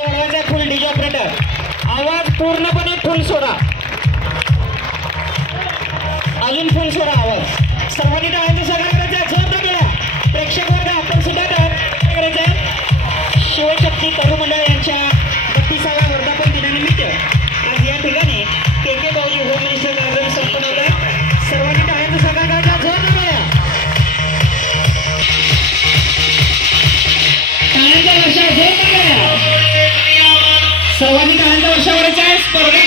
फुल DJ operator आवाज पूर्णपणे फुल सोडा, अजून फुल सोडा आवाज. सर्वांनी टाळ्यांचा सगळा करायचा, जोरदार टाळ्या. प्रेक्षक वर्ग आपण सुद्धा करायचं. शिवशक्ती तरुण मंडळ यांच्या 32व्या वर्धापन दिनानिमित्त आज या ठिकाणी के भाऊजी होम मिनिस्टर कार्यक्रम संपन्न होत आहे. सर्वांनी टाळ्यांचा सगळा करायचा, जोरदार टाळ्या. टाळ्यांचा वर्षाव, जोरदार टाळ्या. सर्वांनी टाळ्यांचा वर्षाव करायचा आहे. स्पर्धा